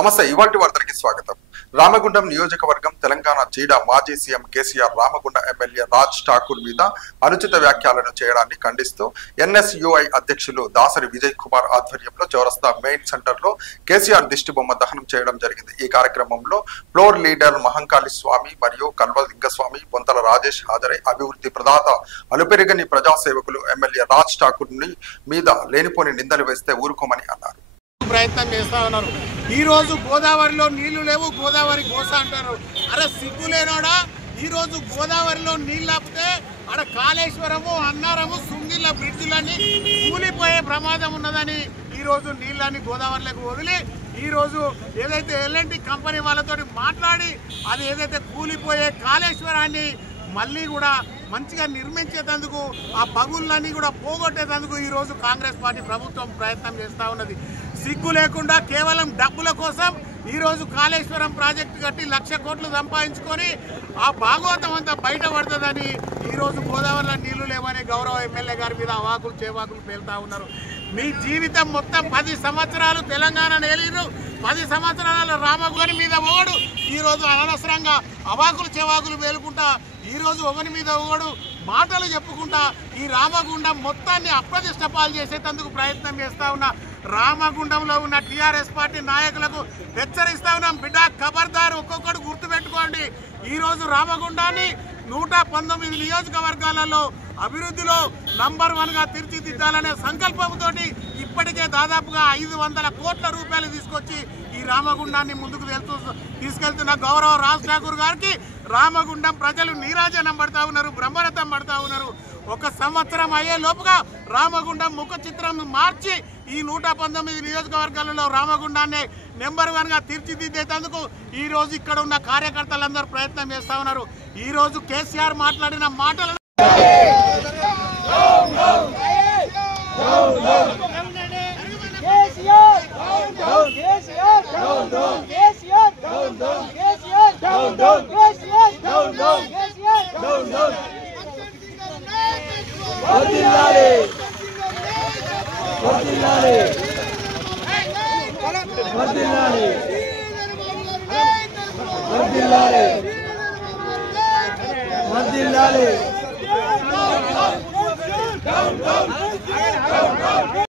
నమస్తే ఇవాల్టి వార్తలకి స్వాగతం. రామగుండం నియోజకవర్గం తెలంగాణ చీడ మాజీ సీఎం కేసీఆర్ రామగుండ ఎమ్మెల్యే రాజ్ ఠాకూర్ మీద అనుచిత వ్యాఖ్యలను చేయడాన్ని ఖండిస్తూ ఎన్ఎస్యుఐ అధ్యక్షులు దాసరి విజయ్ కుమార్ ఆధ్వర్యంలో చౌరస్తా మెయిన్ సెంటర్ లో కేసీఆర్ దిష్టిబొమ్మ దహనం చేయడం జరిగింది. ఈ కార్యక్రమంలో ఫ్లోర్ లీడర్ మహంకాళి స్వామి మరియు కల్వలింగస్వామి బొంతల రాజేష్ హాజరై అభివృద్ధి ప్రదాత అలుపెరగని ప్రజాసేవకులు ఎమ్మెల్యే రాజ్ ఠాకూర్ మీద లేనిపోని నిందలు వేస్తే ఊరుకోమని అన్నారు. ప్రయత్నం చేస్తా ఉన్నారు. ఈ రోజు గోదావరిలో నీళ్లు లేవు, గోదావరి కోస అంటారు. అరే సిగ్గులేనోడా, ఈ రోజు గోదావరిలో నీళ్ళు ఆపితే అక్కడ కాళేశ్వరము, అన్నారము, సుంగిళ్ళ బ్రిడ్జిలన్నీ కూలిపోయే ప్రమాదం ఉన్నదని ఈ రోజు నీళ్ళని గోదావరిలోకి వదిలి ఈ రోజు ఏదైతే ఎల్ఎన్టీ కంపెనీ వాళ్ళతో మాట్లాడి అది ఏదైతే కూలిపోయే కాళేశ్వరాన్ని మళ్ళీ కూడా మంచిగా నిర్మించేందుకు ఆ పగుళ్ళన్నీ కూడా పోగొట్టేందుకు ఈరోజు కాంగ్రెస్ పార్టీ ప్రభుత్వం ప్రయత్నం చేస్తూ ఉన్నది. సిగ్గు లేకుండా కేవలం డబ్బుల కోసం ఈరోజు కాళేశ్వరం ప్రాజెక్టు కట్టి 1,00,000 కోట్లు సంపాదించుకొని ఆ భాగవతం అంతా బయటపడుతుందని ఈరోజు గోదావరిలో నీళ్లు లేవని గౌరవ ఎమ్మెల్యే గారి మీద అవాకులు చేవాకులు పేలుతా ఉన్నారు. మీ జీవితం మొత్తం 10 సంవత్సరాలు తెలంగాణ నేలిరు, 10 సంవత్సరాల రామగుండం మీద ఓడు ఈరోజు అనవసరంగా అవాకులు చెవాకులు వేలుకుంటా ఈరోజు ఒకరి మీద ఒకడు మాటలు చెప్పుకుంటా ఈ రామగుండం మొత్తాన్ని అప్రతిష్ట పాలు చేసేందుకు ప్రయత్నం చేస్తా ఉన్నా రామగుండంలో ఉన్న టీఆర్ఎస్ పార్టీ నాయకులకు హెచ్చరిస్తా ఉన్నాం. బిడ్డ ఖబర్దారు, ఒక్కొక్కడు గుర్తుపెట్టుకోండి. ఈరోజు రామగుండాన్ని 119 నియోజకవర్గాలలో అభివృద్ధిలో నంబర్ 1గా తీర్చిదిద్దాలనే సంకల్పంతో ఇప్పటికే దాదాపుగా 500 కోట్ల రూపాయలు తీసుకొచ్చి ఈ రామగుండాన్ని ముందుకు తీసుకెళ్తున్న గౌరవ రాజ్ ఠాకూర్ గారికి రామగుండం ప్రజలు నీరాజనం పడతా ఉన్నారు, బ్రహ్మరథం పడతా ఉన్నారు. 1 సంవత్సరం అయ్యే లోపుగా రామగుండం ముఖ చిత్రం మార్చి ఈ 119 నియోజకవర్గాలలో రామగుండాన్ని నెంబర్ 1గా తీర్చిదిద్దేందుకు ఈ రోజు ఇక్కడ ఉన్న కార్యకర్తలందరూ ప్రయత్నం చేస్తా ఉన్నారు. ఈ రోజు కేసీఆర్ మాట్లాడిన మాటలను Yes,